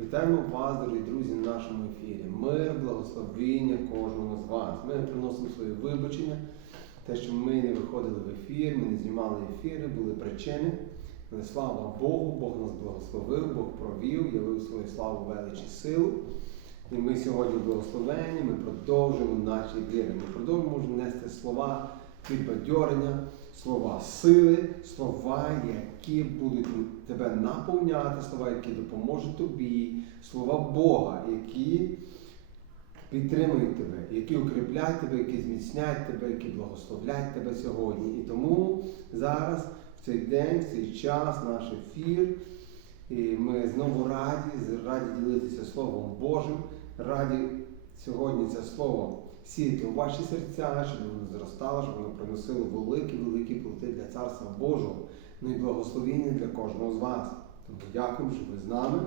Вітаємо вас, дорогі друзі, на нашому ефірі. Мир, благословіння кожному з вас. Ми приносимо своє вибачення, те, що ми не виходили в ефір, ми не знімали ефіри, були причини. Але слава Богу, Бог нас благословив, Бог провів, явив свою славу величі силу. І ми сьогодні благословені, ми продовжуємо наші віри. Ми продовжуємо нести слова підбадьорення, слова сили, слова, які будуть тебе наповняти, слова, які допоможуть тобі, слова Бога, які підтримують тебе, які укріпляють тебе, які зміцняють тебе, які благословляють тебе сьогодні. І тому зараз, в цей день, в цей час, наш ефір. І ми знову раді, раді ділитися Словом Божим, раді сьогодні це слово сіяти у ваші серця, щоб воно зростало, щоб воно приносило великі-великі плоди для Царства Божого, ну і благословіння для кожного з вас. Тому дякую, що ви з нами.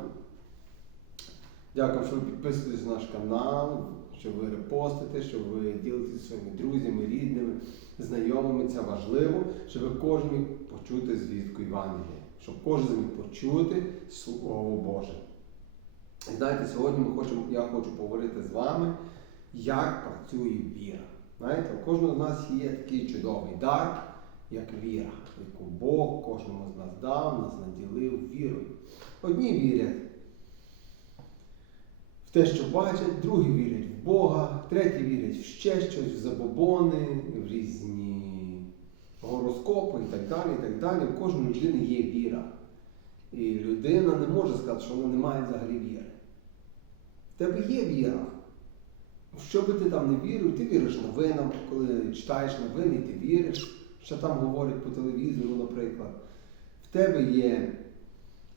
Дякую, що ви підписуєтесь на наш канал, що ви репостите, що ви ділитеся своїми друзями, рідними, знайомими. Це важливо, щоб кожен міг почути звістку Євангелія, щоб кожен зміг почути Слово Боже. І знаєте, сьогодні ми хочемо, я хочу поговорити з вами, як працює віра. Знаєте, у кожного з нас є такий чудовий дар, як віра, яку Бог кожному з нас дав, нас наділив вірою. Одні вірять в те, що бачать, другі вірять в Бога, треті вірять в ще щось, в забобони, в різні гороскопи і так далі. і так далі. У кожної людини є віра. І людина не може сказати, що вона не має взагалі віри. В тебе є віра. Що би ти там не вірив, ти віриш новинам, коли читаєш новини, ти віриш, що там говорять по телевізору, наприклад. В тебе є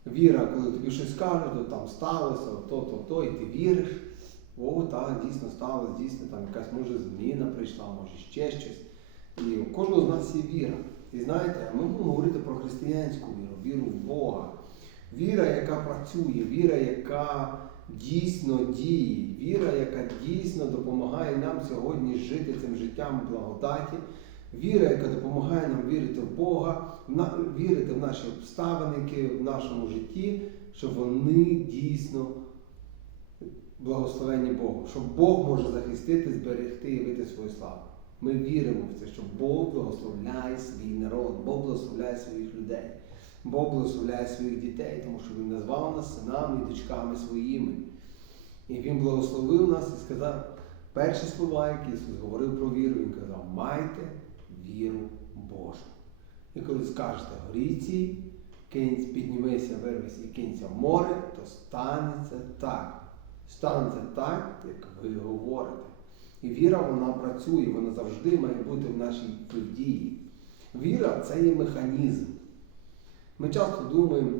віра, коли тобі щось кажуть, то там сталося, то, то, то, і ти віриш. О, так, дійсно сталося, дійсно там якась може зміна прийшла, може ще щось. І у кожного з нас є віра. І знаєте, ми будемо говорити про християнську віру, віру в Бога. Віра, яка працює, віра, яка дійсно діє, віра, яка дійсно допомагає нам сьогодні жити цим життям благодаті, віра, яка допомагає нам вірити в Бога, вірити в наші обставини, в нашому житті, що вони дійсно благословені Богу, що Бог може захистити, зберегти і вийти свою славу. Ми віримо в це, що Бог благословляє свій народ, Бог благословляє своїх людей. Бог благословляє своїх дітей, тому що Він назвав нас синами і дочками своїми. І Він благословив нас і сказав перші слова, які Ісус говорив про віру, Він казав, майте віру Божу. І коли скажете горіці, кинь, піднімися, вирвись і кинься в море, то станеться так. Станеться так, як ви говорите. І віра вона працює, вона завжди має бути в нашій дії. Віра це є механізм. Ми часто думаємо,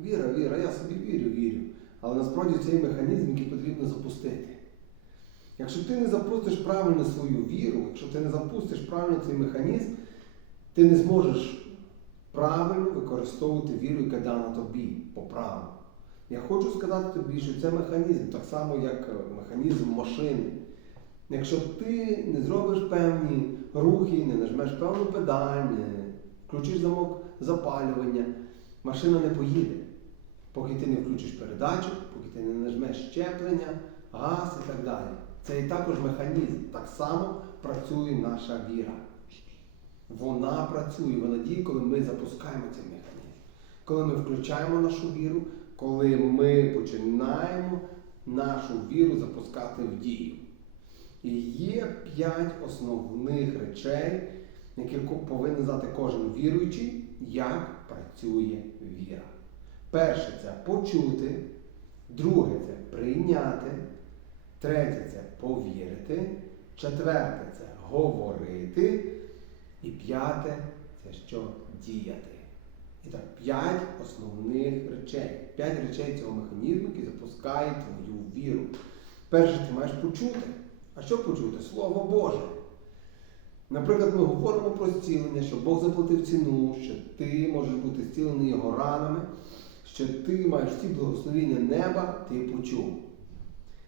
віра, віра, я собі вірю, вірю. Але насправді це є механізм, який потрібно запустити. Якщо ти не запустиш правильно свою віру, якщо ти не запустиш правильно цей механізм, ти не зможеш правильно використовувати віру, яка дана тобі по праву. Я хочу сказати тобі, що це механізм, так само, як е, механізм машини. Якщо ти не зробиш певні рухи, не нажмеш певну педаль, включиш замок запалювання, машина не поїде. Поки ти не включиш передачу, поки ти не нажмеш щеплення, газ і так далі. Це і також механізм. Так само працює наша віра. Вона працює, вона діє, коли ми запускаємо цей механізм. Коли ми включаємо нашу віру, коли ми починаємо нашу віру запускати в дію. І є п'ять основних речей, які ко- повинен знати кожен віруючий, як працює віра. Перше це почути, друге це прийняти, третє це повірити, четверте це говорити, і п'яте це що діяти. І так, п'ять основних речей. П'ять речей цього механізму, які запускають твою віру. Перше, ти маєш почути. А що почути? Слово Боже. Наприклад, ми говоримо про зцілення, що Бог заплатив ціну, що ти можеш бути зцілений його ранами, що ти маєш всі благословіння неба, ти почув.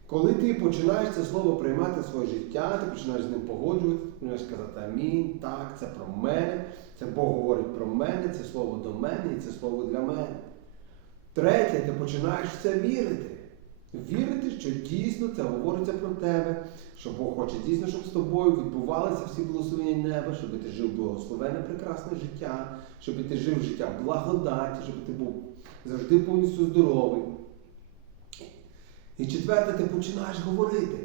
Коли ти починаєш це слово приймати в своє життя, ти починаєш з ним погоджуватися, ти починаєш казати амінь, так, це про мене, це Бог говорить про мене, це слово до мене і це слово для мене. Третє, ти починаєш в це вірити. Вірити, що дійсно це говориться про тебе, що Бог хоче дійсно, щоб з тобою відбувалися всі благословення неба, щоб ти жив благословенне, прекрасне життя, щоб ти жив життя благодаті, щоб ти був завжди повністю здоровий. І четверте, ти починаєш говорити.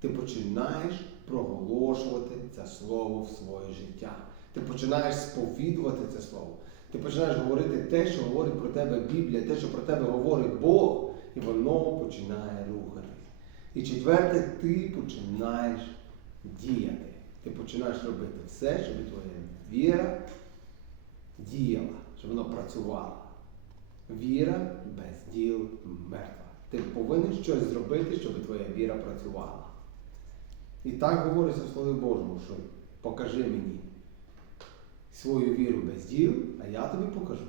Ти починаєш проголошувати це слово в своє життя. Ти починаєш сповідувати це слово. Ти починаєш говорити те, що говорить про тебе Біблія, те, що про тебе говорить Бог, і воно починає рухатись. І четверте, ти починаєш діяти. Ти починаєш робити все, щоб твоя віра діяла, щоб вона працювала. Віра без діл мертва. Ти повинен щось зробити, щоб твоя віра працювала. І так говориться в Слові Божому, що покажи мені свою віру без діл, а я тобі покажу.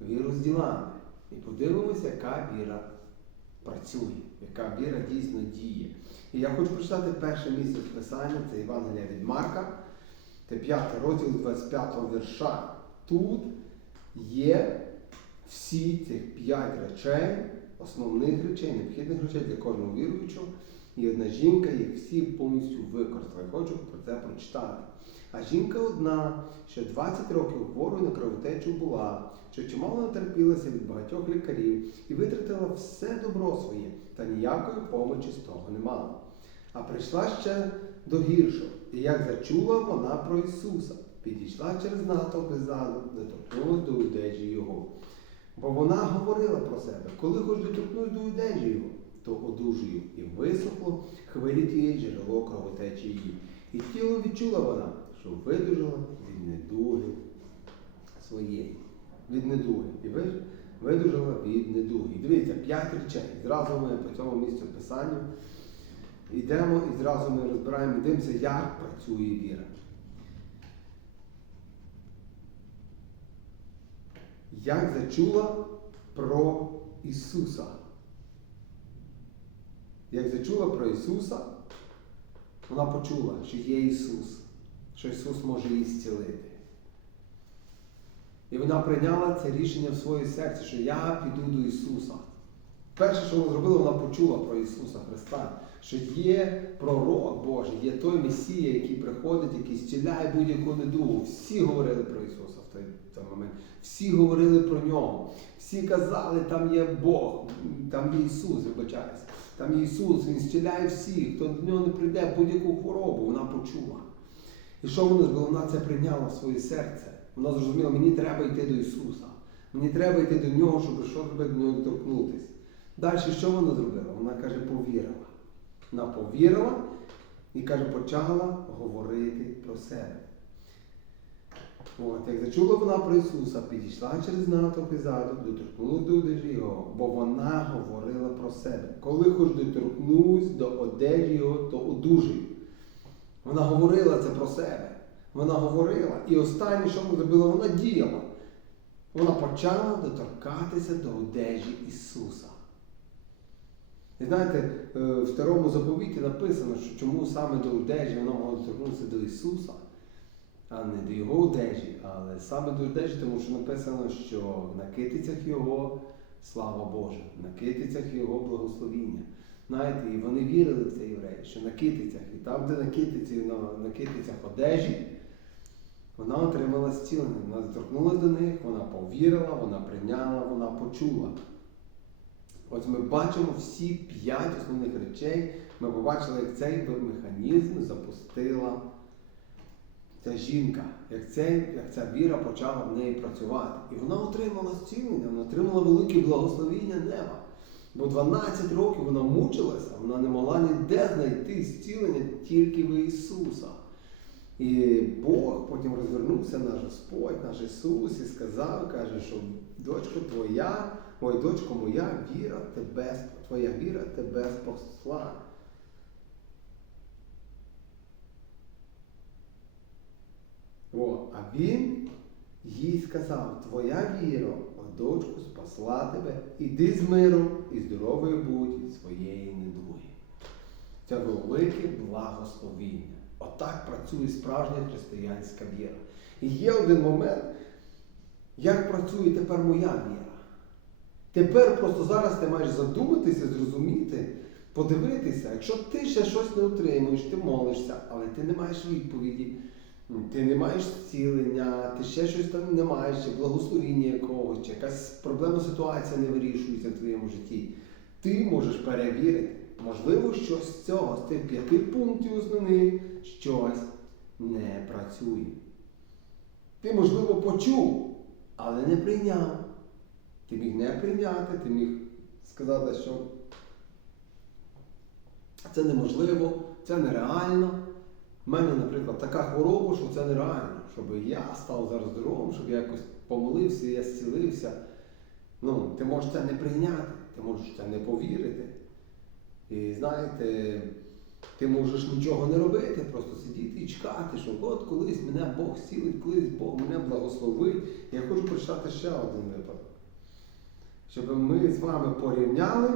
Віру з ділами. І подивимося, яка віра працює, яка віра дійсно діє. І я хочу прочитати перше місце Писання, це Євангелія від Марка, це 5 розділ 25 вірша. Тут є всі цих п'ять речей, основних речей, необхідних речей для кожного віруючого. І одна жінка їх всі повністю використала. Я хочу про це прочитати. А жінка одна, що 20 років хворою на кровотечу була, що чимало натерпілася від багатьох лікарів і витратила все добро своє, та ніякої помочі з того не мала. А прийшла ще до гіршого, і як зачула вона про Ісуса, підійшла через натовп ззаду, доторкнулась до одежі Його. Бо вона говорила про себе, коли хоч доторкнусь до одежі Його, то одужую, і висохло хвилі тієї джерело кровотечі її. І тіло відчула вона, що видужала від недуги своєї. Від недуги. І ви видужала від недуги. Дивіться, п'ять речей. Зразу ми по цьому місцю писання йдемо і зразу ми розбираємо дивимося, як працює віра. Як зачула про Ісуса. Як зачула про Ісуса, вона почула, що є Ісус, що Ісус може її зцілити. І вона прийняла це рішення в своє серце, що я піду до Ісуса. Перше, що вона зробила, вона почула про Ісуса Христа, що є пророк Божий, є той Месія, який приходить, який зціляє будь-яку недугу. Всі говорили про Ісуса в той, той момент. Всі говорили про нього. Всі казали, там є Бог, там є Ісус, вибачаюся. Там є Ісус, Він зціляє всіх, хто до нього не прийде будь-яку хворобу, вона почула. І що вона зробила? Вона це прийняла в своє серце. Вона зрозуміла, мені треба йти до Ісуса. Мені треба йти до нього, щоб що зробити до нього доторкнутися. Далі, що вона зробила? Вона каже, повірила. Вона повірила і каже, почала говорити про себе. От, як зачула вона про Ісуса, підійшла через натовп і ззаду, доторкнулась до одежі Його, бо вона говорила про себе. Коли хоч доторкнусь до одежі Його, то одужую. Вона говорила це про себе. Вона говорила. І останнє, що вона зробила, вона діяла. Вона почала доторкатися до одежі Ісуса. І знаєте, е, в старому заповіті написано, що чому саме до одежі вона могла доторкнутися до Ісуса, а не до Його одежі, але саме до одежі, тому що написано, що на китицях Його слава Божа, на китицях Його благословіння. Знаєте, і вони вірили в це євреї, що на китицях, і там, де на китиці, на, на китицях одежі, вона отримала зцілення. Вона доторкнулася до них, вона повірила, вона прийняла, вона почула. Ось ми бачимо всі п'ять основних речей. Ми побачили, як цей механізм запустила ця жінка, як, цей, як ця віра почала в неї працювати. І вона отримала зцілення, вона отримала велике благословіння неба. Бо 12 років вона мучилася, вона не могла ніде знайти зцілення тільки в Ісуса. І Бог потім розвернувся, наш Господь, наш Ісус, і сказав, каже, що дочко твоя, ой, дочко моя, віра тебе, твоя віра тебе спасла. О, а він їй сказав, твоя віра, о дочку, спасла тебе, іди з миром і здоровою будь своєї недуги. Це велике благословіння. Отак працює справжня християнська віра. І є один момент, як працює тепер моя віра. Тепер просто зараз ти маєш задуматися, зрозуміти, подивитися. Якщо ти ще щось не отримуєш, ти молишся, але ти не маєш відповіді, ти не маєш зцілення, ти ще щось там не маєш, чи благословіння якогось, чи якась проблема ситуація не вирішується в твоєму житті. Ти можеш перевірити. Можливо, щось з цього, з тих п'яти пунктів основних, щось не працює. Ти, можливо, почув, але не прийняв. Ти міг не прийняти, ти міг сказати, що це неможливо, це нереально. У мене, наприклад, така хвороба, що це нереально, щоб я став зараз здоровим, щоб я якось помолився, я зцілився. Ну, ти можеш це не прийняти, ти можеш це не повірити. І знаєте, ти можеш нічого не робити, просто сидіти і чекати, що от колись мене Бог зцілить, колись Бог мене благословить. Я хочу прочитати ще один випадок. Щоб ми з вами порівняли,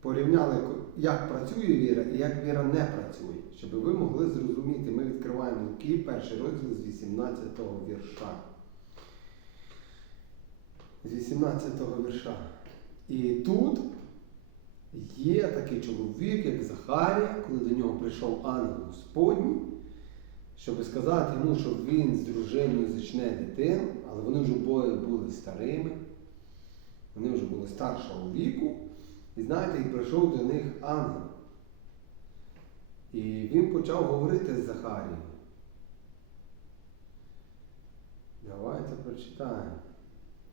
порівняли, як працює віра і як віра не працює. Щоб ви могли зрозуміти, ми відкриваємо Луки, перший розділ з 18 го вірша. З 18 вірша. І тут є такий чоловік, як Захарія, коли до нього прийшов ангел Господній, щоб сказати йому, що він з дружиною зачне дитину, але вони вже обоє були старими, вони вже були старшого віку. І знаєте, і прийшов до них ангел. І він почав говорити з Захарією. Давайте прочитаємо.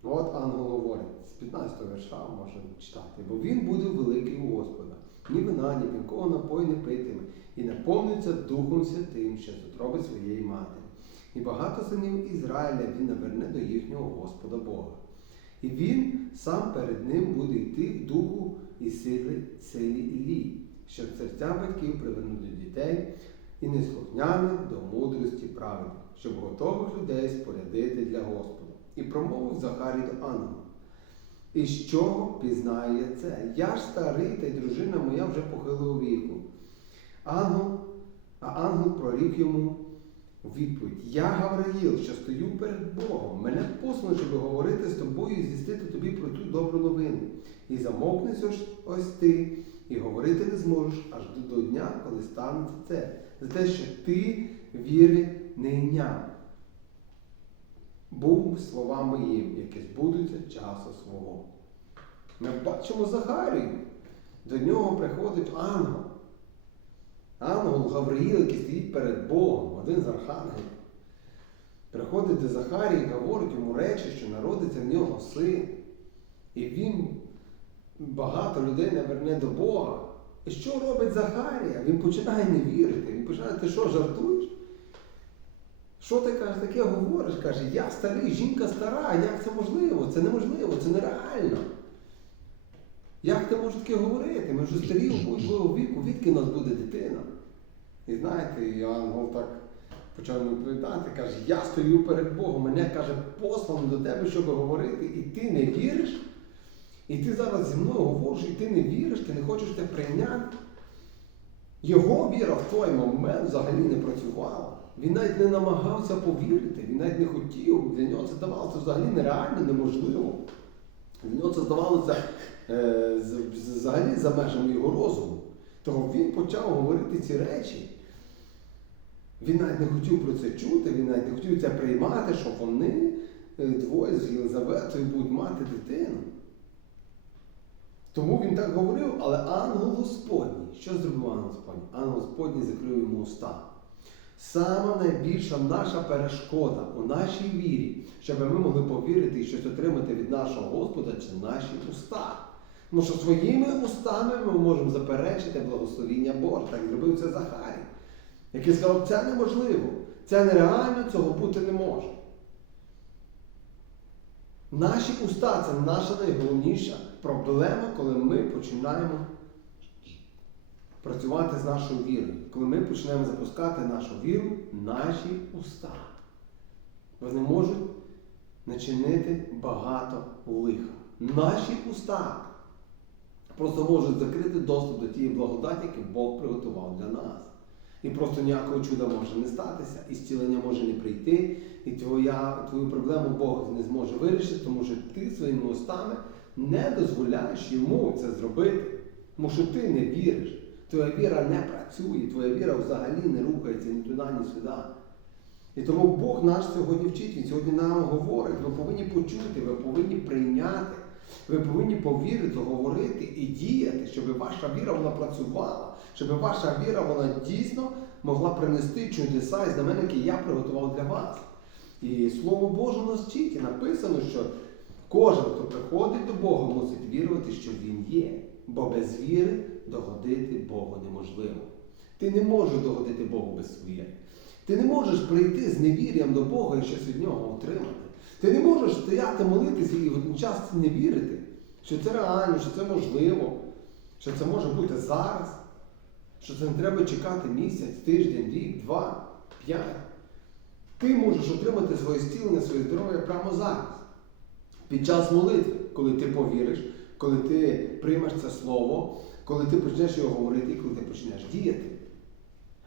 От ангел говорить, з 15 вірша можна читати, бо він буде великий у Господа, ні вина, ні пінкого напою не питиме, і наповниться Духом Святим, що зробить своєї матері. І багато синів Ізраїля він наверне до їхнього Господа Бога. І він сам перед ним буде йти в духу і силі, силі Іллі, щоб серця батьків привернути дітей і неслухняних до мудрості правди, щоб готових людей спорядити для Господа. І промовив Захарій до ангела. І з чого пізнає це? Я ж старий, та й дружина моя вже похилого віку. Ангел, а ангел прорік йому у відповідь: Я Гавраїл, що стою перед Богом. Мене послано, щоб говорити з тобою і звістити тобі про ту добру новину. І замовкнеш ось, ось ти, і говорити не зможеш аж до, до дня, коли станеться це. За те, що ти віри не йняв. Був слова моїм, які збудуться часу свого. Ми бачимо Захарію. До нього приходить ангел. Ангел Гавриїл, який стоїть перед Богом, один з архангелів. Приходить до Захарії і говорить йому речі, що народиться в нього син. І він багато людей наверне до Бога. І що робить Захарія? Він починає не вірити. Він починає, ти що, жартуєш? Що ти каже, таке говориш? Каже, я старий, жінка стара, як це можливо? Це неможливо, це нереально. Як ти можеш таке говорити? Ми вже старі обидвого віку, відки у нас буде дитина? І знаєте, і ангел так почав відповідати, каже, я стою перед Богом, мене каже, послано до тебе, щоб говорити, і ти не віриш. І ти зараз зі мною говориш, і ти не віриш, ти не хочеш це прийняти. Його віра в той момент взагалі не працювала. Він навіть не намагався повірити, він навіть не хотів. Для нього це здавалося взагалі нереально, неможливо. Для нього це здавалося взагалі за межами його розуму. Тому він почав говорити ці речі. Він навіть не хотів про це чути, він навіть не хотів це приймати, що вони е, двоє з Єлизаветою будуть мати дитину. Тому він так говорив, але ангел Господній, що зробив ангел Господній? Ангел Господній закрив йому уста. Сама найбільша наша перешкода у нашій вірі, щоб ми могли повірити і щось отримати від нашого Господа, це наші уста. Тому що своїми устами ми можемо заперечити благословіння Боже. Так зробив це Захарій, який сказав, це неможливо, це нереально, цього бути не може. Наші уста це наша найголовніша проблема, коли ми починаємо працювати з нашою вірою. Коли ми почнемо запускати нашу віру, наші уста. Вони можуть начинити багато лиха. Наші уста просто можуть закрити доступ до тієї благодаті, яку Бог приготував для нас. І просто ніякого чуда може не статися, і зцілення може не прийти, і твоя, твою проблему Бог не зможе вирішити, тому що ти своїми устами не дозволяєш йому це зробити. Тому що ти не віриш. Твоя віра не працює, твоя віра взагалі не рухається ні туди, ні сюди. І тому Бог наш сьогодні вчить, Він сьогодні нам говорить, ви повинні почути, ви повинні прийняти, ви повинні повірити, говорити і діяти, щоб ваша віра вона працювала, щоб ваша віра вона дійсно могла принести чудеса і знамена, які я приготував для вас. І Слово Боже нас вчить, і написано, що кожен, хто приходить до Бога, мусить вірувати, що Він є. Бо без віри догодити Богу неможливо. Ти не можеш догодити Богу без віри. Ти не можеш прийти з невір'ям до Бога і щось від нього отримати. Ти не можеш стояти молитися і водночас не вірити, що це реально, що це можливо, що це може бути зараз, що це не треба чекати місяць, тиждень, рік, два, п'ять. Ти можеш отримати своє зцілення, своє здоров'я прямо зараз. Під час молитви, коли ти повіриш, коли ти приймеш це слово, коли ти почнеш його говорити і коли ти почнеш діяти.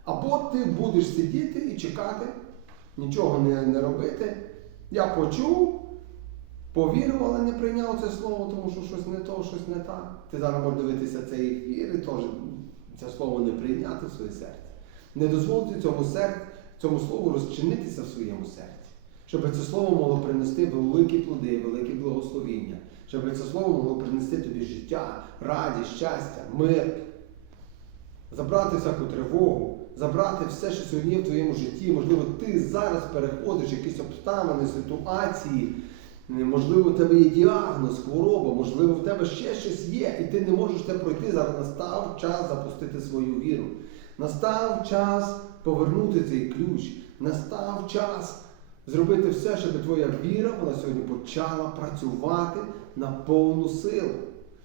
Або ти будеш сидіти і чекати, нічого не, не робити. Я почув, повірив, але не прийняв це слово, тому що щось не то, щось не так. Ти зараз можеш дивитися цей ефір і теж це слово не прийняти в своє серце. Не дозволити цьому серці, цьому слову розчинитися в своєму серці. Щоб це слово могло принести великі плоди, велике благословіння, щоб це слово могло принести тобі життя, радість, щастя, мир забрати всяку тривогу, забрати все, що сьогодні є в твоєму житті. Можливо, ти зараз переходиш якісь обставини, ситуації. Можливо, у тебе є діагноз, хвороба, можливо, в тебе ще щось є, і ти не можеш це пройти. Зараз настав час запустити свою віру. Настав час повернути цей ключ. Настав час зробити все, щоб твоя віра вона сьогодні почала працювати на повну силу.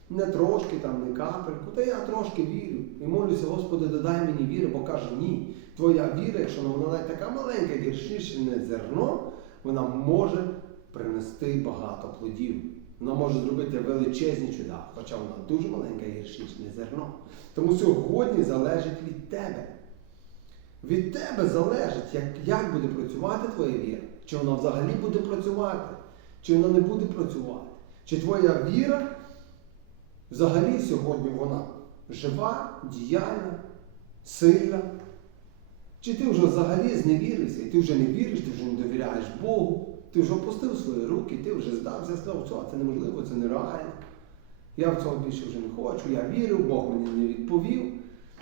Не трошки там, не капельку, та я трошки вірю. І молюся, Господи, додай мені віри, бо каже, ні. Твоя віра, якщо вона навіть така маленька, гіршішне зерно, вона може принести багато плодів. Вона може зробити величезні чуда, хоча вона дуже маленька гіршічне зерно. Тому сьогодні залежить від тебе. Від тебе залежить, як, як буде працювати твоя віра, чи вона взагалі буде працювати, чи вона не буде працювати. Чи твоя віра взагалі сьогодні вона жива, діяльна, сильна. Чи ти вже взагалі зневірився, і ти вже не віриш, ти вже не довіряєш Богу, ти вже опустив свої руки, ти вже здався, сказав, що це неможливо, це нереально. Я в цього більше вже не хочу, я вірив, Бог мені не відповів.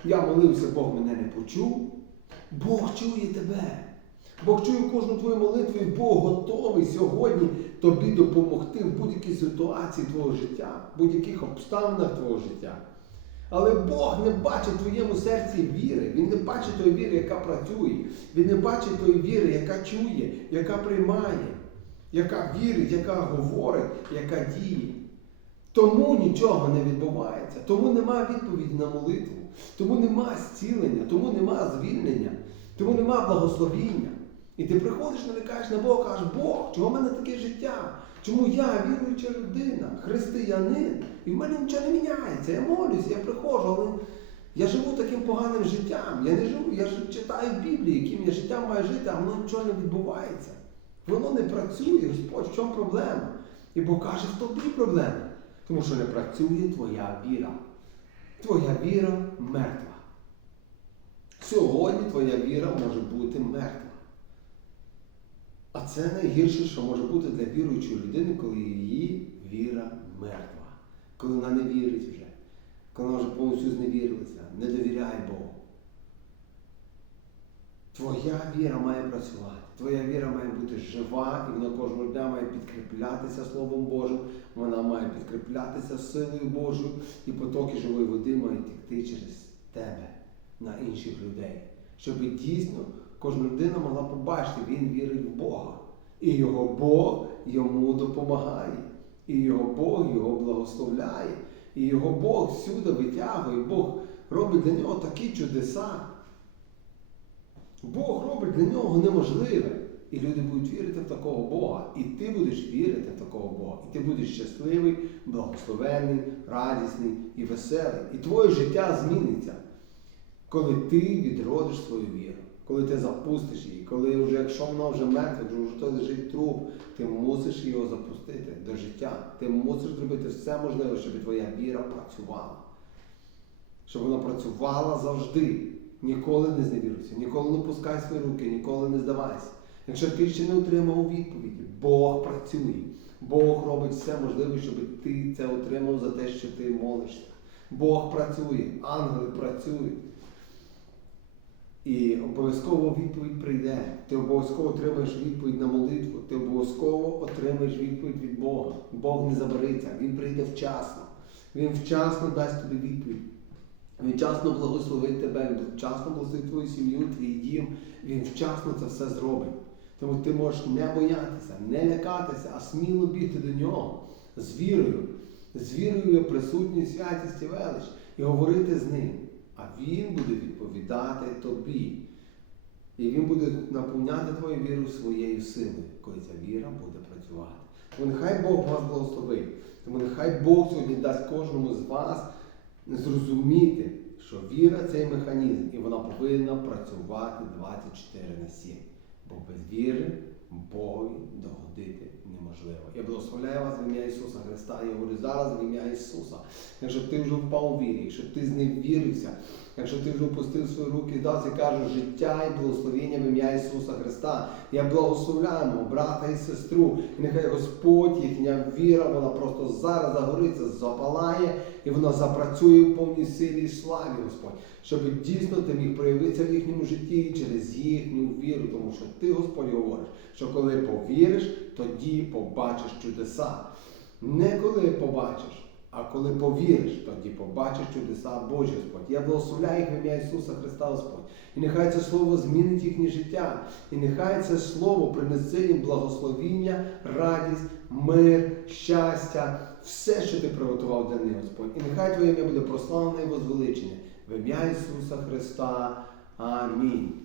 Я молився, Бог мене не почув. Бог чує тебе. Бог чує кожну твою молитву, і Бог готовий сьогодні тобі допомогти в будь-якій ситуації твого життя, в будь-яких обставинах твого життя. Але Бог не бачить в твоєму серці віри. Він не бачить тої віри, яка працює. Він не бачить тої віри, яка чує, яка приймає, яка вірить, яка говорить, яка діє. Тому нічого не відбувається, тому нема відповіді на молитву, тому нема зцілення, тому нема звільнення, тому нема благословіння. І ти приходиш, нарікаєш на Бога, кажеш, Бог, чого в мене таке життя? Чому я віруюча людина, християнин, і в мене нічого не міняється. Я молюся, я приходжу, але я живу таким поганим життям. Я не живу, я читаю Біблію, яким я життям маю жити, а воно нічого не відбувається. Воно не працює, Господь, в чому проблема? І Бог каже, в тобі проблема. Тому що не працює твоя віра. Твоя віра мертва. Сьогодні твоя віра може бути мертва. А це найгірше, що може бути для віруючої людини, коли її віра мертва. Коли вона не вірить вже, коли вона вже повністю зневірилася, не довіряє Богу. Твоя віра має працювати, твоя віра має бути жива, і вона кожного дня має підкріплятися Словом Божим, вона має підкріплятися силою Божою, і потоки живої води мають текти через тебе на інших людей. Щоб дійсно кожна людина могла побачити, він вірить в Бога. І його Бог йому допомагає. І його Бог його благословляє. І його Бог всюди витягує, Бог робить для нього такі чудеса. Бог робить для нього неможливе. І люди будуть вірити в такого Бога. І ти будеш вірити в такого Бога. І ти будеш щасливий, благословений, радісний і веселий. І твоє життя зміниться. коли ти відродиш свою віру, коли ти запустиш її, коли вже якщо вона вже мертва, вже вже то лежить труп, ти мусиш його запустити до життя. Ти мусиш зробити все можливе, щоб твоя віра працювала. Щоб вона працювала завжди. Ніколи не зневіруйся, ніколи не пускай свої руки, ніколи не здавайся. Якщо ти ще не отримав відповіді, Бог працює. Бог робить все можливе, щоб ти це отримав за те, що ти молишся. Бог працює, ангели працюють. І обов'язково відповідь прийде. Ти обов'язково отримаєш відповідь на молитву, ти обов'язково отримаєш відповідь від Бога. Бог не забариться, Він прийде вчасно. Він вчасно дасть тобі відповідь. Він вчасно благословить тебе, він вчасно благословить твою сім'ю, твій дім. Він вчасно це все зробить. Тому ти можеш не боятися, не лякатися, а сміло бігти до нього з вірою, з вірою присутність, святість і велич, і говорити з ним. А він буде відповідати тобі. І він буде наповняти твою віру своєю силою, коли ця віра буде працювати. Тому нехай Бог вас благословить. Тому нехай Бог сьогодні дасть кожному з вас зрозуміти, що віра це механізм, і вона повинна працювати 24 на 7. Бо без віри Богові догодити неможливо. Я благословляю вас в ім'я Ісуса Христа. Я говорю зараз в ім'я Ісуса. Якщо ти вже впав у вірі, якщо ти зневірився, якщо ти вже опустив свої руки здався і кажеш життя і благословення в ім'я Ісуса Христа. Я благословляю мого брата і сестру. І нехай Господь, їхня віра, вона просто зараз загориться, запалає і вона запрацює в повній силі і славі, Господь, щоб дійсно ти міг проявитися в їхньому житті через їхню віру, тому що ти, Господь, говориш, що коли повіриш, тоді побачиш чудеса. Не коли побачиш, а коли повіриш, тоді побачиш чудеса Божі, Господь. Я благословляю їх в ім'я Ісуса Христа, Господь. І нехай це слово змінить їхнє життя. І нехай це слово принесе їм благословіння, радість, мир, щастя, все, що ти приготував для них, Господь. І нехай Твоє ім'я буде прославлене і возвеличене. В ім'я Ісуса Христа. Амінь.